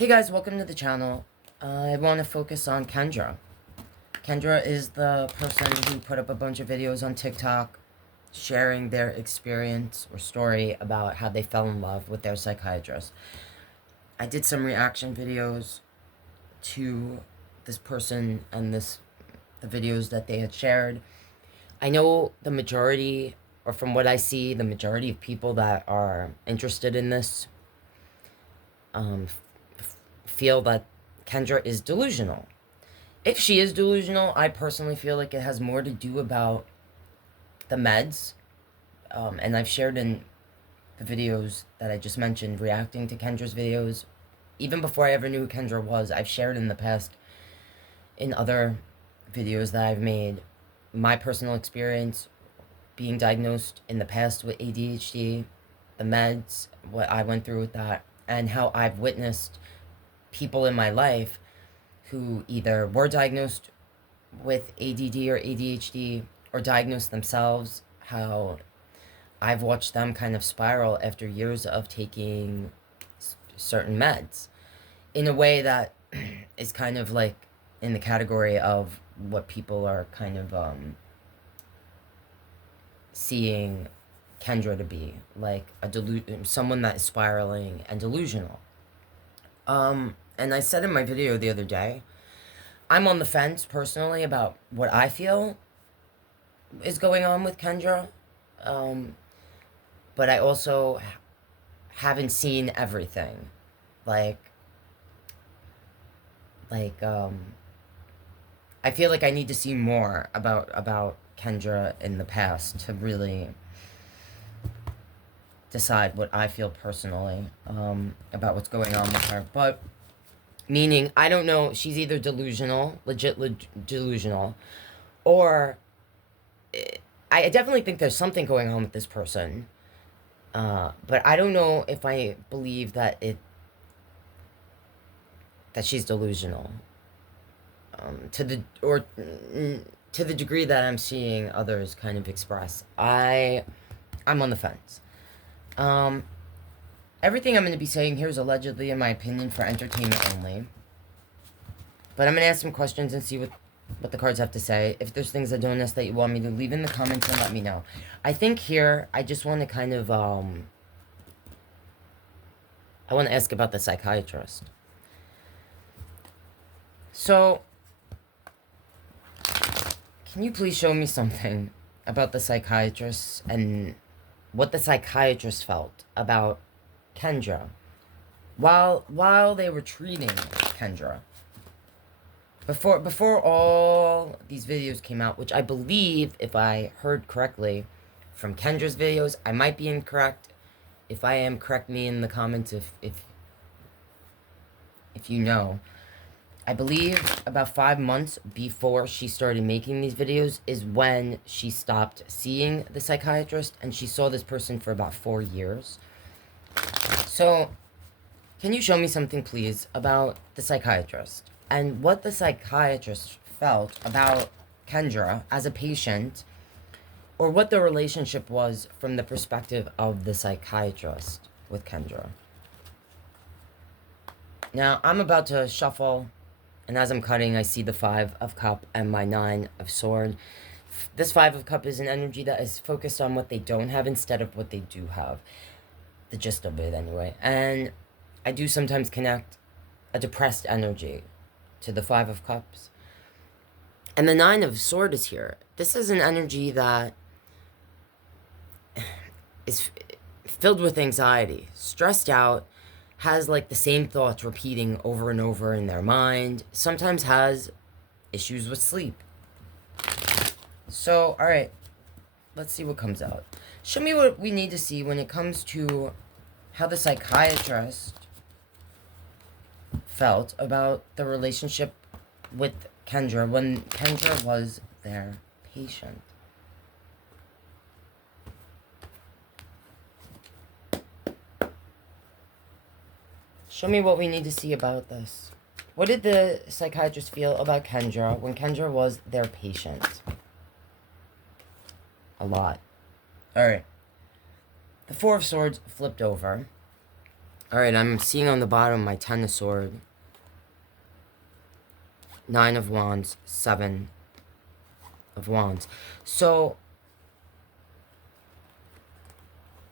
Hey guys, welcome to the channel. I want to focus on Kendra. Kendra is the person who put up a bunch of videos on TikTok sharing their experience or story about how they fell in love with their psychiatrist. I did some reaction videos to this person and the videos that they had shared. I know the majority, or from what I see, the majority of people that are interested in this feel that Kendra is delusional. If she is delusional, I personally feel like it has more to do about the meds. And I've shared in the videos that I just mentioned, reacting to Kendra's videos. Even before I ever knew who Kendra was, I've shared in the past, in other videos that I've made, my personal experience being diagnosed in the past with ADHD, the meds, what I went through with that, and how I've witnessed people in my life who either were diagnosed with ADD or ADHD or diagnosed themselves, how I've watched them kind of spiral after years of taking certain meds in a way that is kind of like in the category of what people are kind of seeing Kendra to be, like someone that is spiraling and delusional. And I said in my video the other day, I'm on the fence personally about what I feel is going on with Kendra. But I also haven't seen everything. I feel like I need to see more about Kendra in the past to really decide what I feel personally about what's going on with her. But meaning, I don't know, she's either delusional, legit delusional, or I definitely think there's something going on with this person. But I don't know if I believe that she's delusional. To the degree that I'm seeing others kind of express. I'm on the fence. Everything I'm going to be saying here is allegedly, in my opinion, for entertainment only. But I'm going to ask some questions and see what the cards have to say. If there's things I don't ask that you want me to, leave in the comments and let me know. I think here, I just want to kind of, I want to ask about the psychiatrist. So, can you please show me something about the psychiatrist and what the psychiatrist felt about Kendra while they were treating Kendra? Before all these videos came out, which I believe, if I heard correctly from Kendra's videos, I might be incorrect. If I am, correct me in the comments if you know. I believe about 5 months before she started making these videos is when she stopped seeing the psychiatrist, and she saw this person for about 4 years. So, can you show me something, please, about the psychiatrist and what the psychiatrist felt about Kendra as a patient, or what the relationship was from the perspective of the psychiatrist with Kendra? Now, I'm about to shuffle, and as I'm cutting, I see the 5 of Cup and my 9 of Sword. This 5 of Cup is an energy that is focused on what they don't have instead of what they do have. The gist of it, anyway. And I do sometimes connect a depressed energy to the 5 of Cups. And the 9 of Sword is here. This is an energy that is filled with anxiety, stressed out, has like the same thoughts repeating over and over in their mind, sometimes has issues with sleep. So, alright, let's see what comes out. Show me what we need to see when it comes to how the psychiatrist felt about the relationship with Kendra when Kendra was their patient. Show me what we need to see about this. What did the psychiatrist feel about Kendra when Kendra was their patient? A lot. Alright. The 4 of Swords flipped over. Alright, I'm seeing on the bottom my Ten of Swords, Nine of Wands, Seven of Wands. So,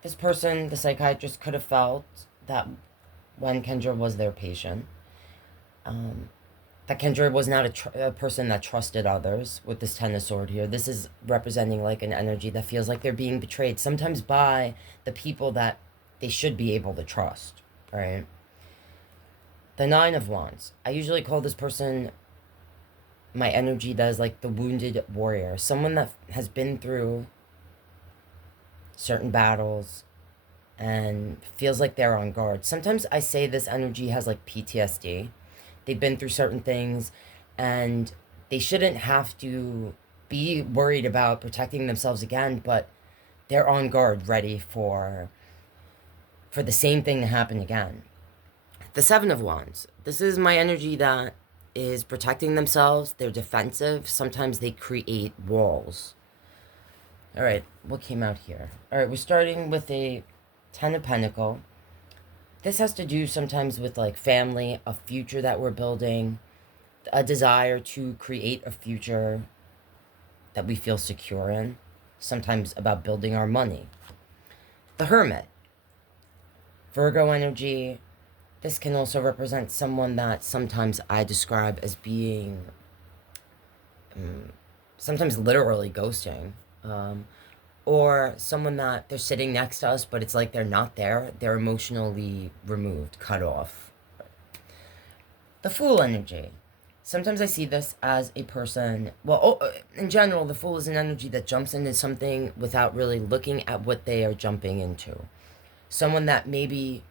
this person, the psychiatrist, could have felt that when Kendra was their patient, that Kendra was not a person that trusted others with this Ten of Swords here. This is representing like an energy that feels like they're being betrayed, sometimes by the people that they should be able to trust, right? The Nine of Wands. I usually call this person my energy that is like the wounded warrior. Someone that has been through certain battles and feels like they're on guard. Sometimes I say this energy has like PTSD. They've been through certain things and they shouldn't have to be worried about protecting themselves again, but they're on guard, ready for the same thing to happen again. The Seven of Wands. This is my energy that is protecting themselves. They're defensive. Sometimes they create walls. All right, what came out here? All right, we're starting with a Ten of Pentacles. This has to do sometimes with like family, a future that we're building, a desire to create a future that we feel secure in. Sometimes about building our money. The Hermit. Virgo energy. This can also represent someone that sometimes I describe as being, sometimes literally ghosting. Or someone that they're sitting next to us, but it's like they're not there. They're emotionally removed, cut off. The Fool energy. Sometimes I see this as a person, well, in general, the Fool is an energy that jumps into something without really looking at what they are jumping into. Someone that maybe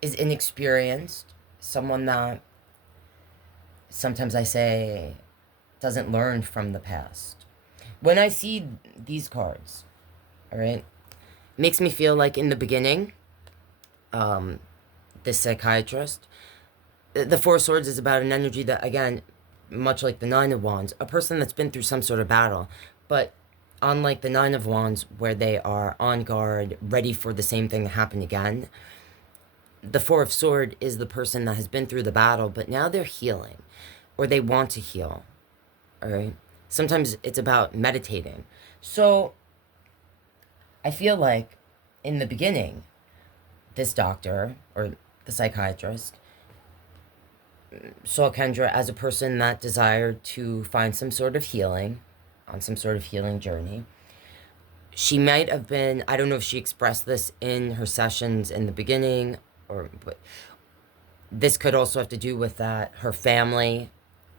is inexperienced. Someone that, sometimes I say, doesn't learn from the past. When I see these cards, all right, makes me feel like in the beginning, this psychiatrist, the Four of Swords is about an energy that, again, much like the Nine of Wands, a person that's been through some sort of battle, but unlike the Nine of Wands, where they are on guard, ready for the same thing to happen again, the Four of Swords is the person that has been through the battle, but now they're healing, or they want to heal, all right? Sometimes it's about meditating. So I feel like in the beginning, this doctor, or the psychiatrist, saw Kendra as a person that desired to find some sort of healing, on some sort of healing journey. She might have been, I don't know if she expressed this in her sessions in the beginning, but this could also have to do with that, her family,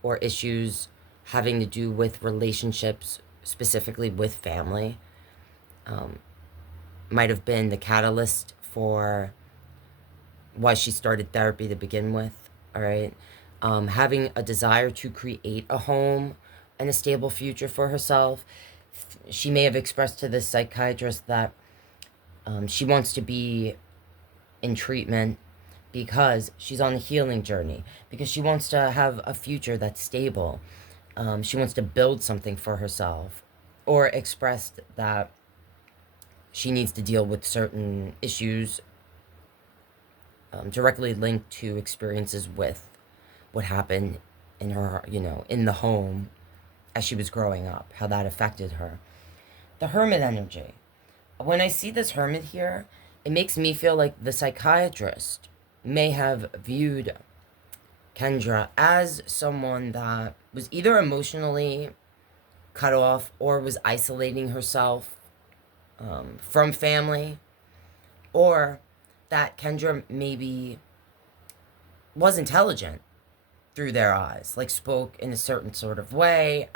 or issues having to do with relationships, specifically with family, might have been the catalyst for why she started therapy to begin with, all right? Having a desire to create a home and a stable future for herself. She may have expressed to this psychiatrist that she wants to be in treatment because she's on a healing journey, because she wants to have a future that's stable. She wants to build something for herself, or expressed that she needs to deal with certain issues directly linked to experiences with what happened in her, in the home as she was growing up, how that affected her. The Hermit energy. When I see this Hermit here, it makes me feel like the psychiatrist may have viewed Kendra as someone that was either emotionally cut off or was isolating herself from family, or that Kendra maybe was intelligent through their eyes, like spoke in a certain sort of way,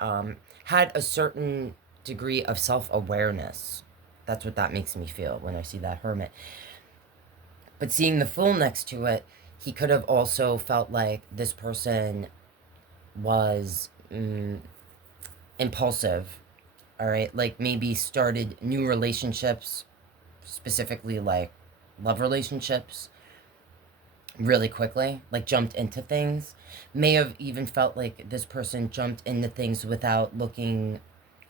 had a certain degree of self-awareness. That's what that makes me feel when I see that Hermit. But seeing the Fool next to it, he could have also felt like this person was impulsive, all right? Like maybe started new relationships, specifically like love relationships, really quickly, like jumped into things. May have even felt like this person jumped into things without looking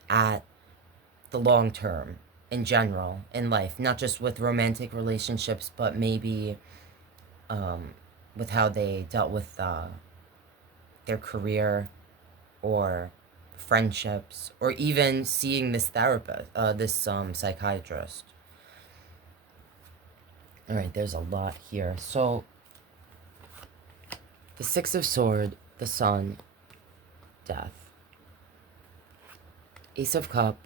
at the long term in general in life, not just with romantic relationships, but maybe with how they dealt with their career or friendships, or even seeing this therapist, this psychiatrist. All right, there's a lot here. So the Six of Sword, the Sun, Death, Ace of Cup,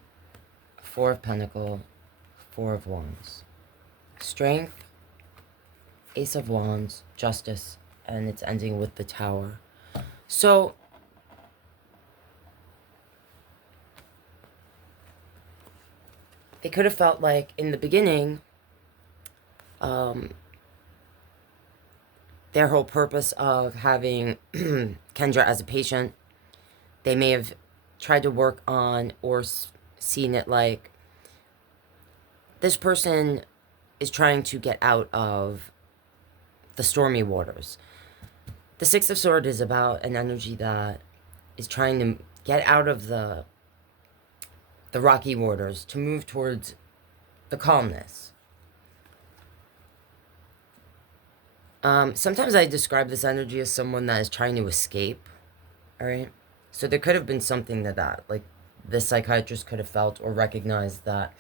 Four of Pentacle, Four of Wands, Strength, Ace of Wands, Justice, and it's ending with the Tower. So they could have felt like in the beginning, their whole purpose of having Kendra as a patient, they may have tried to work on or seen it like this person is trying to get out of the stormy waters. The Six of Swords is about an energy that is trying to get out of the rocky waters to move towards the calmness. Sometimes I describe this energy as someone that is trying to escape, all right? So there could have been something to that, like this psychiatrist could have felt or recognized that,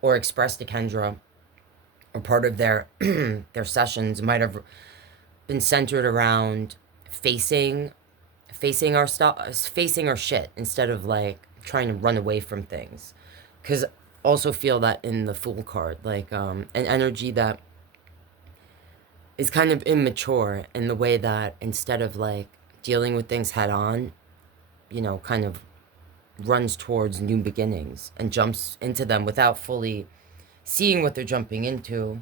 or expressed to Kendra, or part of their their sessions might have been centered around facing our stuff, facing our shit, instead of like trying to run away from things. Because also feel that in the Fool card, like an energy that is kind of immature in the way that instead of like dealing with things head on, you know, kind of runs towards new beginnings and jumps into them without fully seeing what they're jumping into,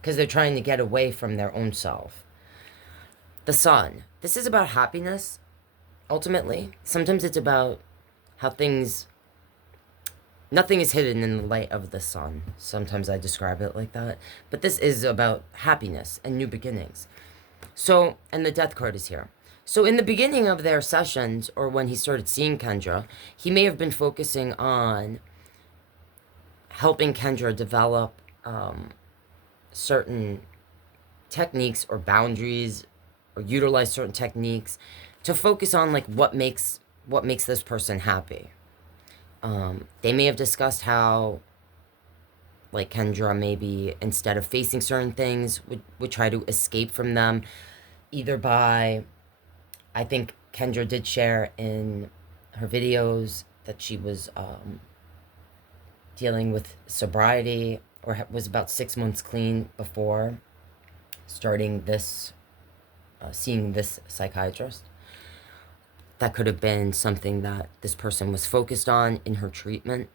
because they're trying to get away from their own self. The Sun. This is about happiness, ultimately. Sometimes it's about how things... Nothing is hidden in the light of the sun. Sometimes I describe it like that. But this is about happiness and new beginnings. So, and the Death card is here. So in the beginning of their sessions, or when he started seeing Kendra, he may have been focusing on helping Kendra develop certain techniques or boundaries, or utilize certain techniques to focus on like what makes this person happy. They may have discussed how, like, Kendra maybe, instead of facing certain things, would try to escape from them, either by, I think Kendra did share in her videos that she was dealing with sobriety, or was about 6 months clean before starting this, seeing this psychiatrist. That could have been something that this person was focused on in her treatment.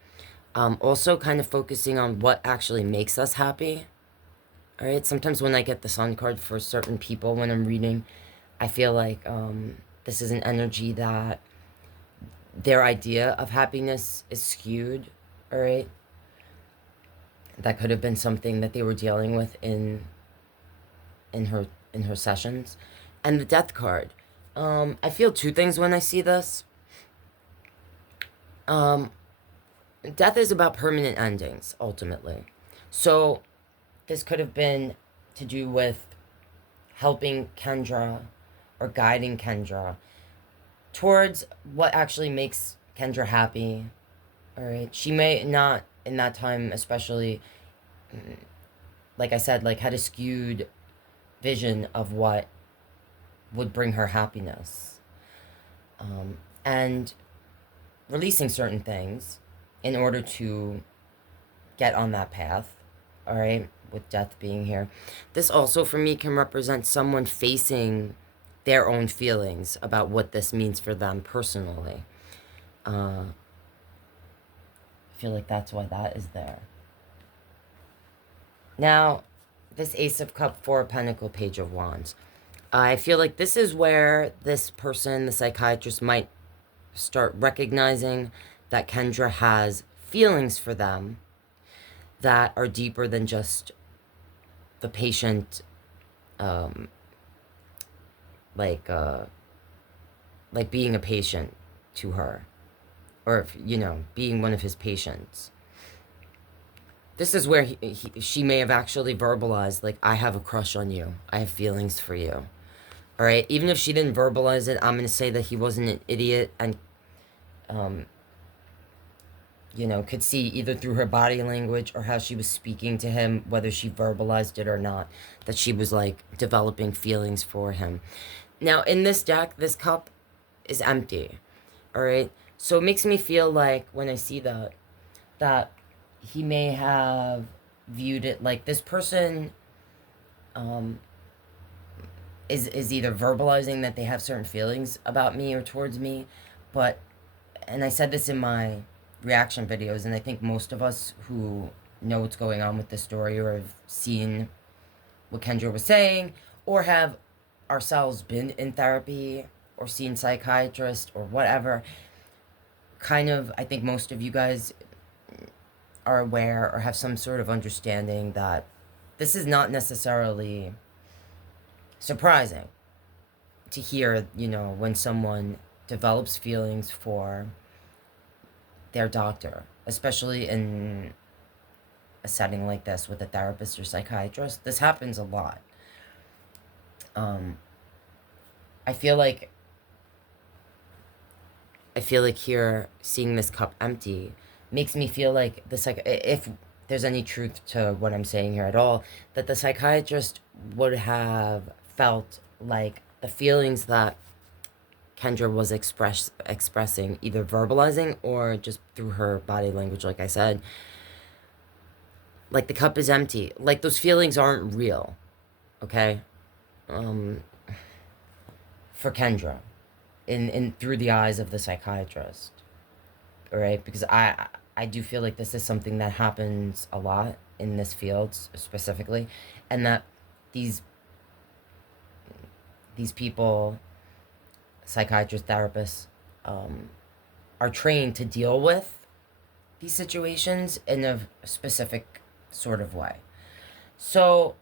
Also kind of focusing on what actually makes us happy. All right, sometimes when I get the Sun card for certain people when I'm reading, I feel like this is an energy that their idea of happiness is skewed, all right? That could have been something that they were dealing with in her sessions. And the Death card. I feel two things when I see this. Death is about permanent endings, ultimately. So this could have been to do with helping Kendra or guiding Kendra towards what actually makes Kendra happy. All right. She may not, in that time especially, like I said, like had a skewed vision of what would bring her happiness. And releasing certain things in order to get on that path, all right, with Death being here. This also, for me, can represent someone facing their own feelings about what this means for them personally. I feel like that's why that is there. Now, this Ace of Cup, Four of Pentacle, Page of Wands. I feel like this is where this person, the psychiatrist, might start recognizing that Kendra has feelings for them that are deeper than just the patient, like being a patient to her, or, you know, being one of his patients. this is where she may have actually verbalized, like, I have a crush on you. I have feelings for you. All right? Even if she didn't verbalize it, I'm going to say that he wasn't an idiot and, um, you know, could see either through her body language or how she was speaking to him, whether she verbalized it or not, that she was, like, developing feelings for him. Now, in this deck, this cup is empty. All right? So it makes me feel like, when I see that he may have viewed it like this person is either verbalizing that they have certain feelings about me or towards me, but, and I said this in my reaction videos, and I think most of us who know what's going on with the story or have seen what Kendra was saying or have ourselves been in therapy or seen psychiatrist or whatever, kind of, I think most of you guys are aware or have some sort of understanding that this is not necessarily surprising to hear, you know, when someone develops feelings for their doctor, especially in a setting like this with a therapist or psychiatrist. This happens a lot. I feel like here, seeing this cup empty makes me feel like if there's any truth to what I'm saying here at all, that the psychiatrist would have felt like the feelings that Kendra was expressing, either verbalizing or just through her body language, like I said, like the cup is empty. Like those feelings aren't real, okay? For Kendra, in through the eyes of the psychiatrist, all right? Because I do feel like this is something that happens a lot in this field specifically, and that these people, psychiatrists, therapists, are trained to deal with these situations in a specific sort of way. So,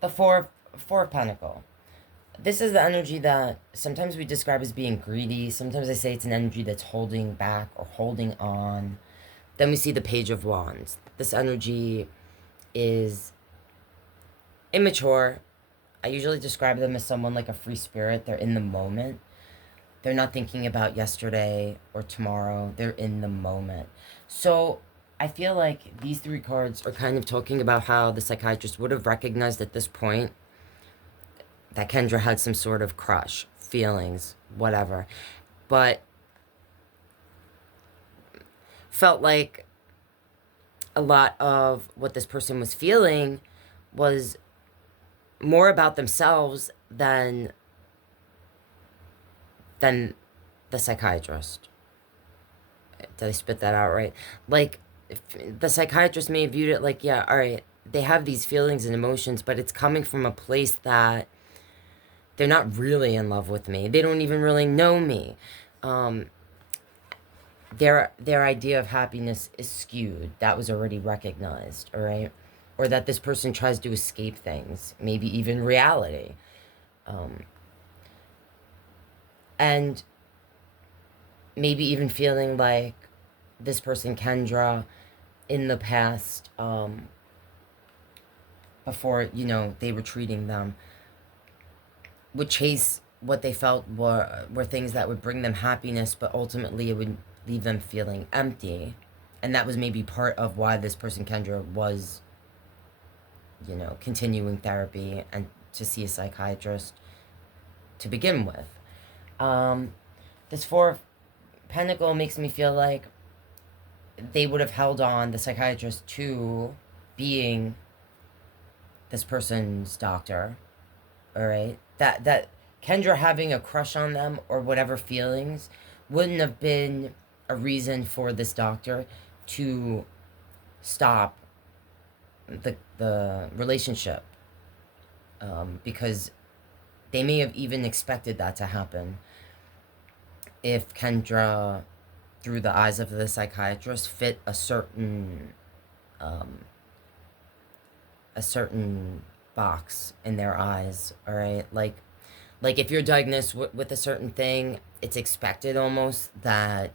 the Four of Pentacles. This is the energy that sometimes we describe as being greedy. Sometimes I say it's an energy that's holding back or holding on. Then we see the Page of Wands. This energy is immature. I usually describe them as someone like a free spirit. They're in the moment. They're not thinking about yesterday or tomorrow. They're in the moment. So I feel like these three cards are kind of talking about how the psychiatrist would have recognized at this point that Kendra had some sort of crush, feelings, whatever. But felt like a lot of what this person was feeling was more about themselves than the psychiatrist. Did I spit that out right? Like, the psychiatrist may have viewed it like, yeah, all right, they have these feelings and emotions, but it's coming from a place that they're not really in love with me. They don't even really know me. Their idea of happiness is skewed. That was already recognized, all right? Or that this person tries to escape things, maybe even reality. And maybe even feeling like this person, Kendra, in the past, before, you know, they were treating them, would chase what they felt were things that would bring them happiness, but ultimately it would leave them feeling empty. And that was maybe part of why this person, Kendra, was, you know, continuing therapy and to see a psychiatrist to begin with. This Four of Pentacles makes me feel like they would have held on, the psychiatrist, to being this person's doctor, all right? That Kendra having a crush on them or whatever feelings wouldn't have been a reason for this doctor to stop the relationship, because they may have even expected that to happen if Kendra, through the eyes of the psychiatrist, fit a certain box in their eyes, all right? Like if you're diagnosed with a certain thing, it's expected almost that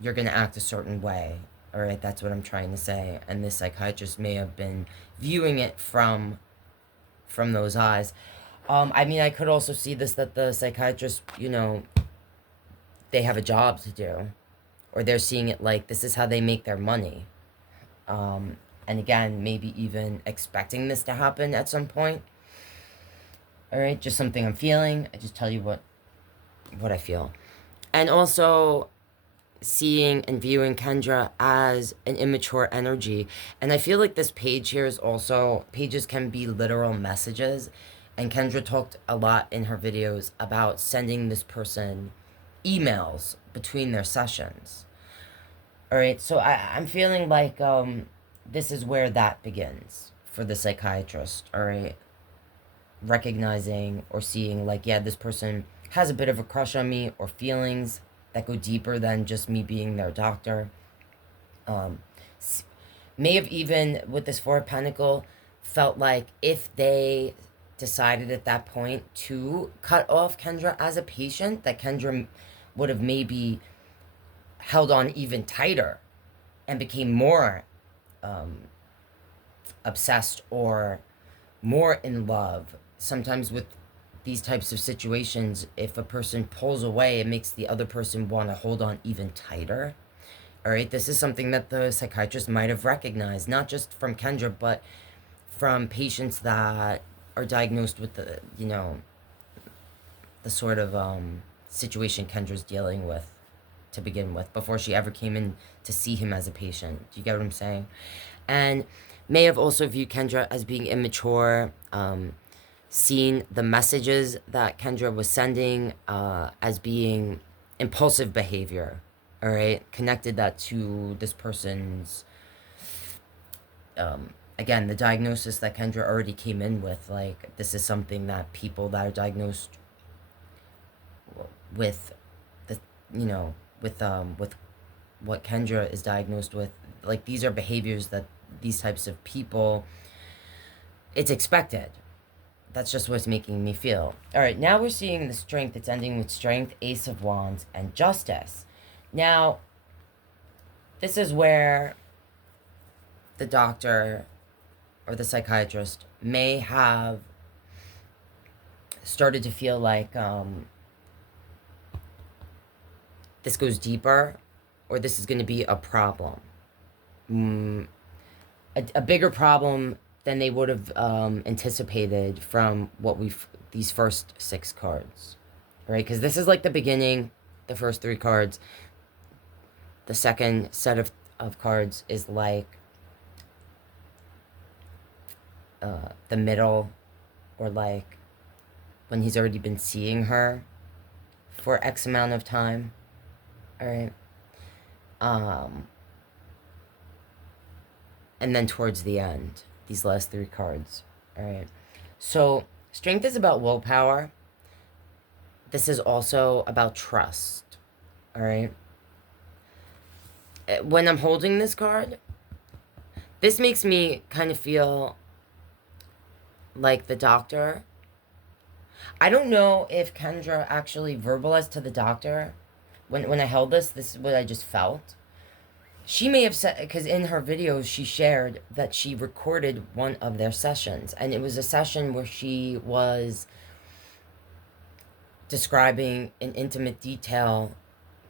you're going to act a certain way All right, that's what I'm trying to say. And this psychiatrist may have been viewing it from those eyes. I mean, I could also see this, that the psychiatrist, you know, they have a job to do, or they're seeing it like this is how they make their money. And again, maybe even expecting this to happen at some point. All right, just something I'm feeling. I just tell you what I feel. And also seeing and viewing Kendra as an immature energy. And I feel like this page here is also, pages can be literal messages. And Kendra talked a lot in her videos about sending this person emails between their sessions. All right, so I'm feeling like this is where that begins for the psychiatrist. All right, recognizing or seeing like, yeah, this person has a bit of a crush on me, or feelings that go deeper than just me being their doctor. May have even, with this Four of Pentacles, felt like if they decided at that point to cut off Kendra as a patient, that Kendra would have maybe held on even tighter and became more obsessed or more in love. Sometimes with these types of situations, if a person pulls away, it makes the other person want to hold on even tighter. All right, this is something that the psychiatrist might have recognized, not just from Kendra, but from patients that are diagnosed with the, you know, the sort of situation Kendra's dealing with to begin with, before she ever came in to see him as a patient. Do you get what I'm saying? And may have also viewed Kendra as being immature, seen the messages that Kendra was sending as being impulsive behavior. All right, connected that to this person's, again, the diagnosis that Kendra already came in with. Like, this is something that people that are diagnosed with the, you know, with what Kendra is diagnosed with, like, these are behaviors that these types of people, it's expected. That's just what's making me feel. All right, now we're seeing the strength. It's ending with strength, Ace of Wands, and justice. Now, this is where the doctor or the psychiatrist may have started to feel like this goes deeper, or this is going to be a problem. A bigger problem than they would have anticipated from what these first 6 cards. Right? Because this is like the beginning, the first 3 cards. The second set of cards is like the middle, or like when he's already been seeing her for X amount of time. All right. And then towards the end, these last 3 cards. All right. So strength is about willpower. This is also about trust. All right. When I'm holding this card, this makes me kind of feel like the doctor. I don't know if Kendra actually verbalized to the doctor when I held this is what I just felt. She may have said, because in her videos she shared that she recorded one of their sessions, and it was a session where she was describing in intimate detail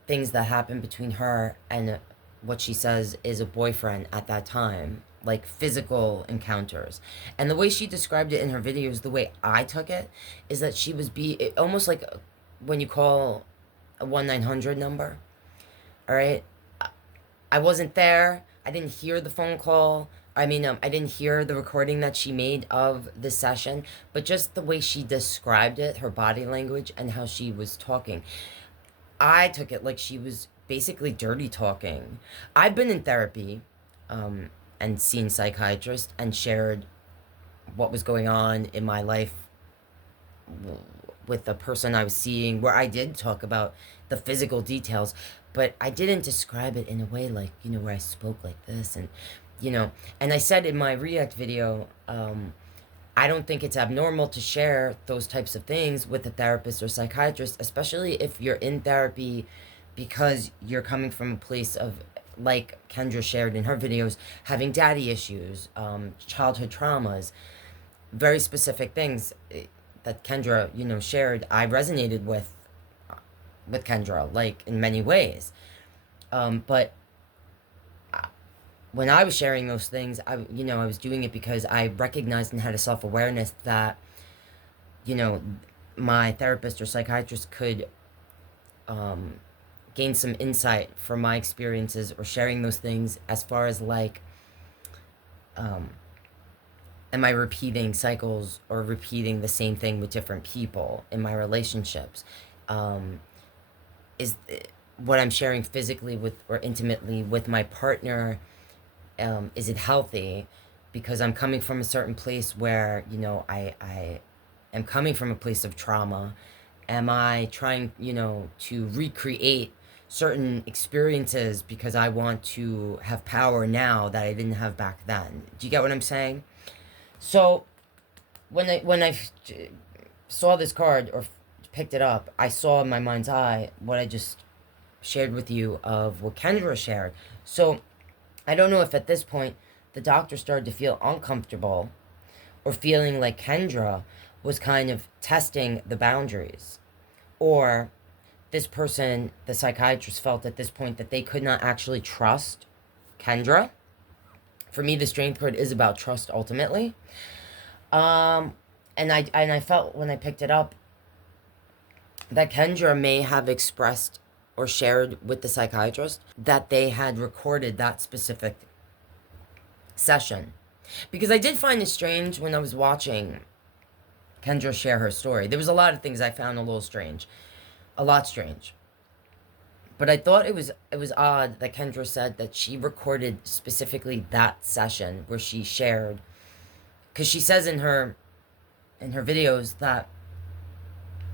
things that happened between her and what she says is a boyfriend at that time, like physical encounters. And the way she described it in her videos, the way I took it, is that she was almost like when you call a 1-900 number. All right, I wasn't there. I didn't hear the phone call. I mean, I didn't hear the recording that she made of the session, but just the way she described it, her body language, and how she was talking, I took it like she was basically dirty talking. I've been in therapy and seen psychiatrists and shared what was going on in my life with the person I was seeing, where I did talk about the physical details, but I didn't describe it in a way like, you know, where I spoke like this. And, you know, and I said in my React video, I don't think it's abnormal to share those types of things with a therapist or psychiatrist, especially if you're in therapy because you're coming from a place of like Kendra shared in her videos, having daddy issues, childhood traumas, very specific things that Kendra, shared. I resonated with Kendra, like, in many ways. But when I was sharing those things, I was doing it because I recognized and had a self-awareness that, my therapist or psychiatrist could gain some insight from my experiences or sharing those things, as far as like, am I repeating cycles or repeating the same thing with different people in my relationships? Is what I'm sharing physically with or intimately with my partner, is it healthy? Because I'm coming from a certain place where, I am coming from a place of trauma. Am I trying, to recreate certain experiences because I want to have power now that I didn't have back then? Do you get what I'm saying? So when I saw this card or picked it up, I saw in my mind's eye what I just shared with you of what Kendra shared. So I don't know if at this point the doctor started to feel uncomfortable or feeling like Kendra was kind of testing the boundaries, or this person, the psychiatrist, felt at this point that they could not actually trust Kendra. For me, the strength card is about trust ultimately. And I felt when I picked it up that Kendra may have expressed or shared with the psychiatrist that they had recorded that specific session. Because I did find it strange when I was watching Kendra share her story. There was a lot of things I found a little strange. A lot strange. But I thought it was odd that Kendra said that she recorded specifically that session where she shared, because she says in her videos that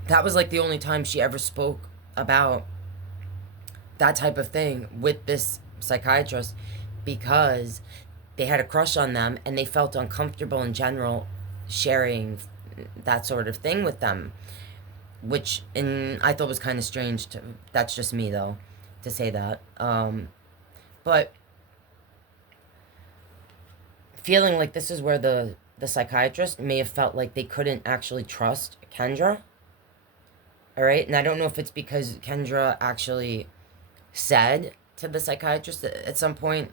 that was like the only time she ever spoke about that type of thing with this psychiatrist, because they had a crush on them and they felt uncomfortable in general sharing that sort of thing with them, which I thought was kind of strange. That's just me though, to say that. But feeling like this is where the psychiatrist may have felt like they couldn't actually trust Kendra. All right, and I don't know if it's because Kendra actually said to the psychiatrist at some point,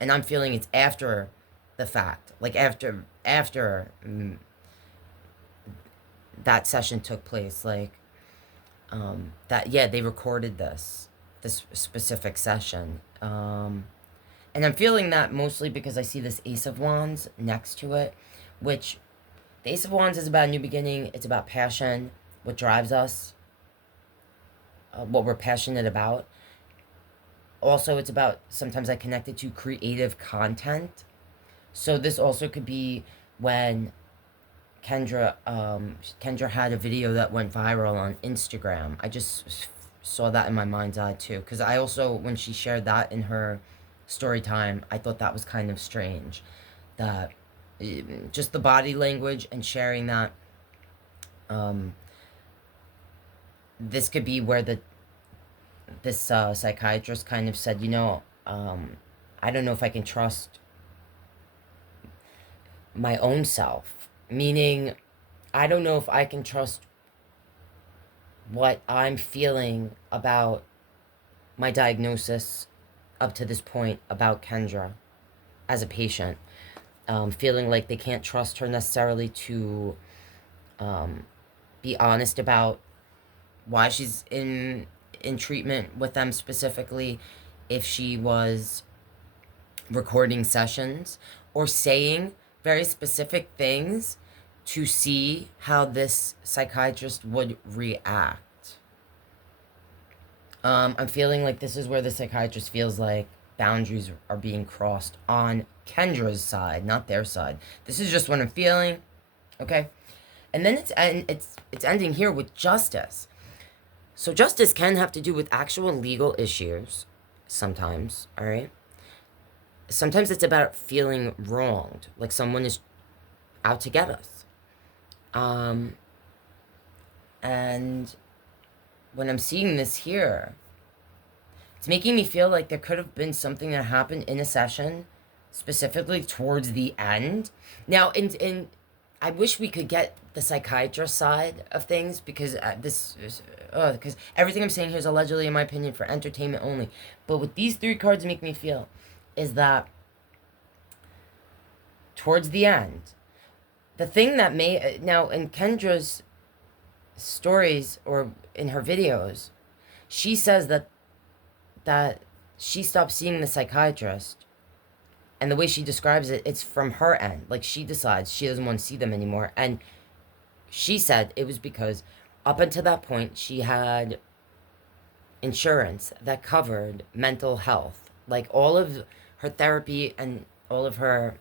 and I'm feeling it's after the fact, like after that session took place, like that, yeah, they recorded this specific session, and I'm feeling that mostly because I see this Ace of Wands next to it, which the Ace of Wands is about a new beginning. It's about passion, what drives us, what we're passionate about. Also, it's about, sometimes I connect it to creative content. So this also could be when Kendra had a video that went viral on Instagram. I just saw that in my mind's eye too, because I also, when she shared that in her story time, I thought that was kind of strange, that just the body language and sharing that. This could be where this psychiatrist kind of said, I don't know if I can trust my own self, meaning I don't know if I can trust what I'm feeling about my diagnosis up to this point about Kendra as a patient, feeling like they can't trust her necessarily to be honest about why she's in treatment with them specifically, if she was recording sessions or saying very specific things to see how this psychiatrist would react. I'm feeling like this is where the psychiatrist feels like boundaries are being crossed on Kendra's side, not their side. This is just what I'm feeling, okay? And then it's ending here with justice. So justice can have to do with actual legal issues sometimes, all right? Sometimes it's about feeling wronged, like someone is out to get us. And when I'm seeing this here, It's making me feel like there could have been something that happened in a session, specifically towards the end. Now, I wish we could get the psychiatrist side of things, because because everything I'm saying here is allegedly, in my opinion, for entertainment only. But what these three cards make me feel is that towards the end, the thing that may now in Kendra's stories or in her videos, she says that she stopped seeing the psychiatrist, and the way she describes it, it's from her end. Like, she decides she doesn't want to see them anymore, and she said it was because up until that point she had insurance that covered mental health. Like, all of her therapy and all of her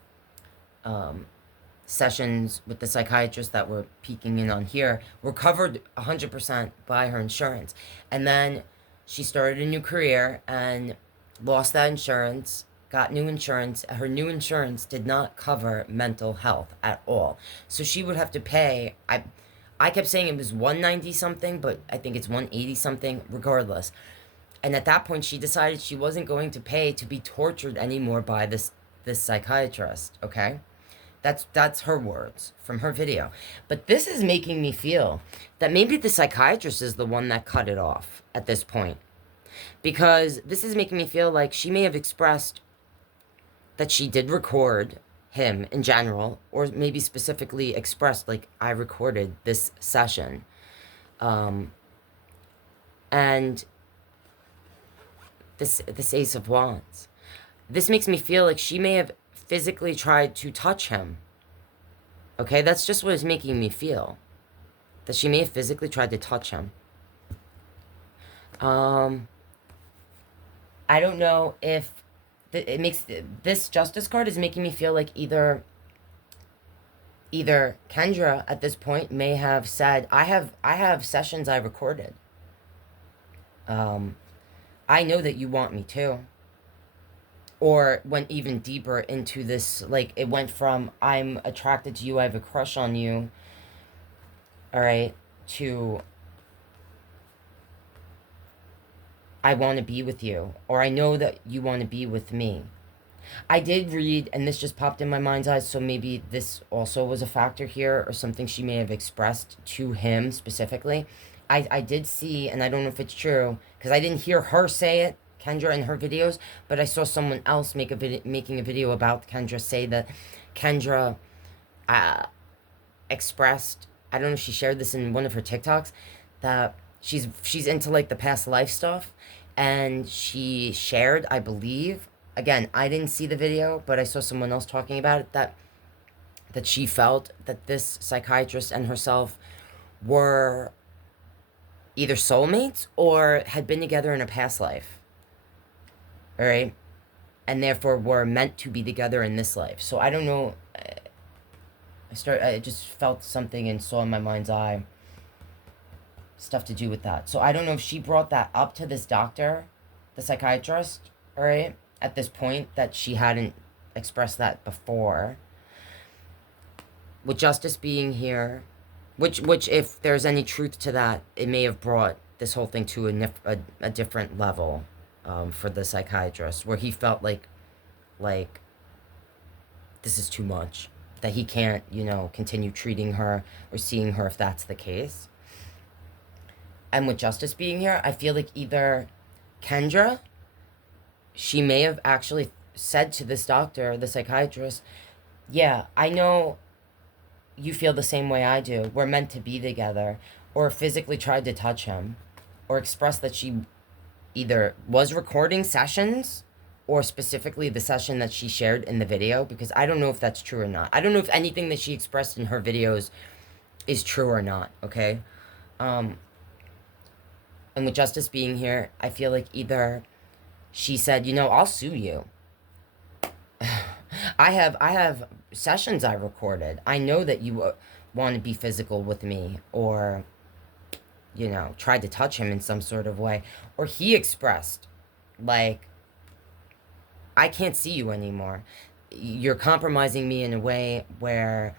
sessions with the psychiatrist that we're peeking in on here were covered 100% by her insurance. And then she started a new career and lost that insurance, got new insurance. Her new insurance did not cover mental health at all. So she would have to pay, I kept saying it was 190 something, but I think it's 180 something, regardless. And at that point, she decided she wasn't going to pay to be tortured anymore by this psychiatrist, okay? That's her words from her video. But this is making me feel that maybe the psychiatrist is the one that cut it off at this point. Because this is making me feel like she may have expressed that she did record him in general, or maybe specifically expressed, like, I recorded this session. And this Ace of Wands. This makes me feel like she may have physically tried to touch him. Okay, that's just what it's making me feel. That she may have physically tried to touch him. I don't know if it makes this Justice card is making me feel like either Kendra at this point may have said, I have sessions I recorded. I know that you want me to. Or went even deeper into this, like, it went from, I'm attracted to you, I have a crush on you, all right, to, I want to be with you, or I know that you want to be with me. I did read, and this just popped in my mind's eye, so maybe this also was a factor here, or something she may have expressed to him specifically. I did see, and I don't know if it's true, because I didn't hear her say it, Kendra, in her videos, but I saw someone else making a video about Kendra, say that Kendra expressed, I don't know if she shared this in one of her TikToks, that she's into, like, the past life stuff, and she shared, I believe, again, I didn't see the video, but I saw someone else talking about it, that she felt that this psychiatrist and herself were either soulmates or had been together in a past life. All right, and therefore were meant to be together in this life. So I don't know. I just felt something and saw in my mind's eye stuff to do with that. So I don't know if she brought that up to this doctor, the psychiatrist, all right, at this point, that she hadn't expressed that before. With Justice being here, which if there's any truth to that, it may have brought this whole thing to a different level. For the psychiatrist, where he felt like this is too much, that he can't, continue treating her or seeing her if that's the case. And with Justice being here, I feel like either Kendra, she may have actually said to this doctor, the psychiatrist, yeah, I know you feel the same way I do, we're meant to be together, or physically tried to touch him, or expressed that she either was recording sessions, or specifically the session that she shared in the video, because I don't know if that's true or not. I don't know if anything that she expressed in her videos is true or not, okay? And with Justice being here, I feel like either she said, I'll sue you. I have sessions I recorded. I know that you want to be physical with me, or tried to touch him in some sort of way. Or he expressed, like, I can't see you anymore. You're compromising me in a way where,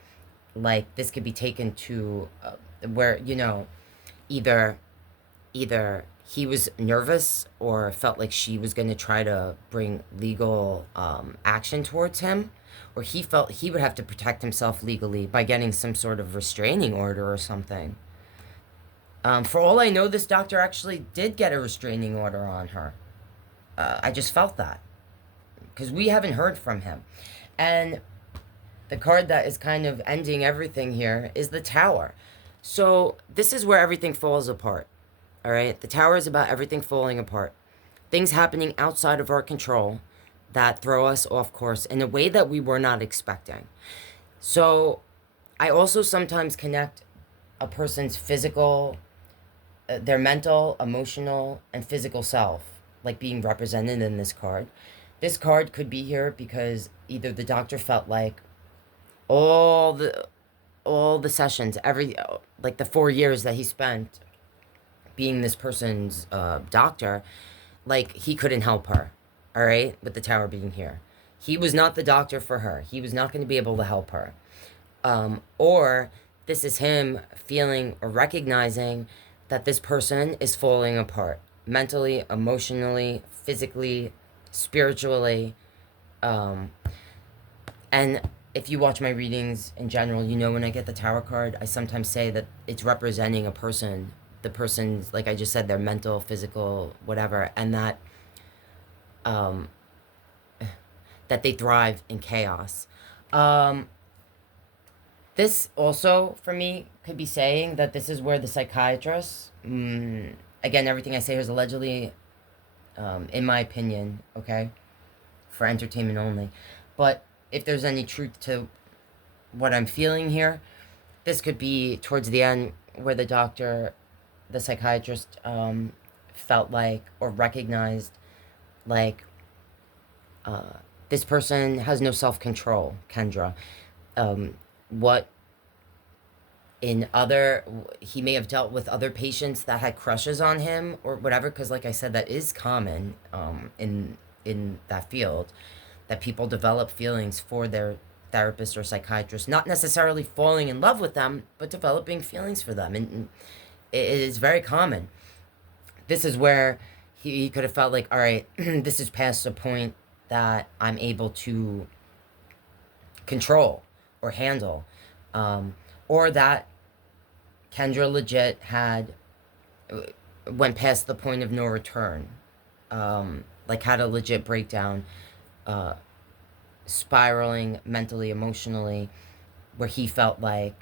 like, this could be taken to, where, either he was nervous or felt like she was going to try to bring legal action towards him, or he felt he would have to protect himself legally by getting some sort of restraining order or something. For all I know, this doctor actually did get a restraining order on her. I just felt that because we haven't heard from him. And the card that is kind of ending everything here is the Tower. So this is where everything falls apart. All right? The Tower is about everything falling apart. Things happening outside of our control that throw us off course in a way that we were not expecting. So I also sometimes connect a person's physical, their mental, emotional, and physical self, like being represented in this card. This card could be here because either the doctor felt like all the sessions, like the 4 years that he spent being this person's doctor, like he couldn't help her, all right, with the Tower being here. He was not the doctor for her. He was not going to be able to help her. Or this is him feeling or recognizing that this person is falling apart mentally, emotionally, physically, spiritually. And if you watch my readings in general, you know when I get the Tower card, I sometimes say that it's representing a person. The person's, like I just said, their mental, physical, whatever, and that that they thrive in chaos. This also, for me, could be saying that this is where the psychiatrist, again, everything I say here is allegedly, in my opinion, okay, for entertainment only, but if there's any truth to what I'm feeling here, this could be towards the end where the psychiatrist, felt like or recognized like this person has no self-control, Kendra. What he may have dealt with other patients that had crushes on him or whatever, because like I said, that is common in that field, that people develop feelings for their therapist or psychiatrist, not necessarily falling in love with them, but developing feelings for them, and it is very common. This is where he could have felt like, all right, this is past the point that I'm able to control or handle, or that Kendra legit went past the point of no return, like had a legit breakdown, spiraling mentally, emotionally, where he felt like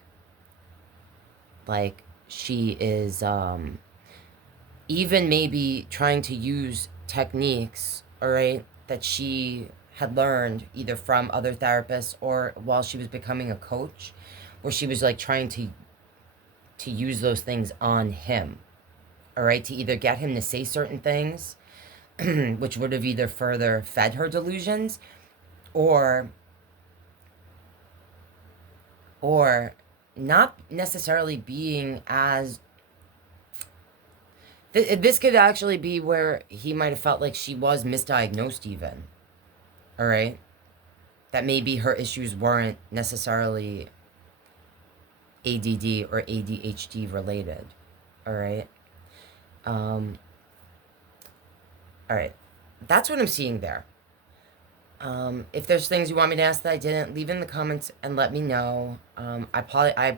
she is even maybe trying to use techniques, all right, that she had learned either from other therapists or while she was becoming a coach, where she was like trying to use those things on him, all right, to either get him to say certain things, which would have either further fed her delusions, or not necessarily being as... This could actually be where he might have felt like she was misdiagnosed even, all right? That maybe her issues weren't necessarily ADD or ADHD related, all right? All right, that's what I'm seeing there. If there's things you want me to ask that I didn't, leave in the comments and let me know. I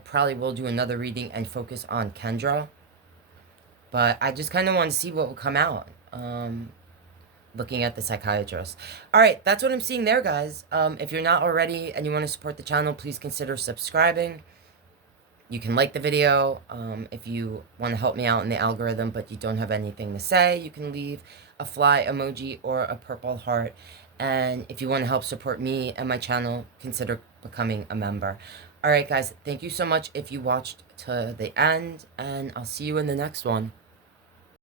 probably will do another reading and focus on Kendra. But I just kind of want to see what will come out, looking at the psychiatrist. All right, that's what I'm seeing there, guys. If you're not already and you want to support the channel, please consider subscribing. You can like the video. If you want to help me out in the algorithm, but you don't have anything to say, you can leave a fly emoji or a purple heart. And if you want to help support me and my channel, consider becoming a member. All right, guys, thank you so much if you watched to the end, and I'll see you in the next one.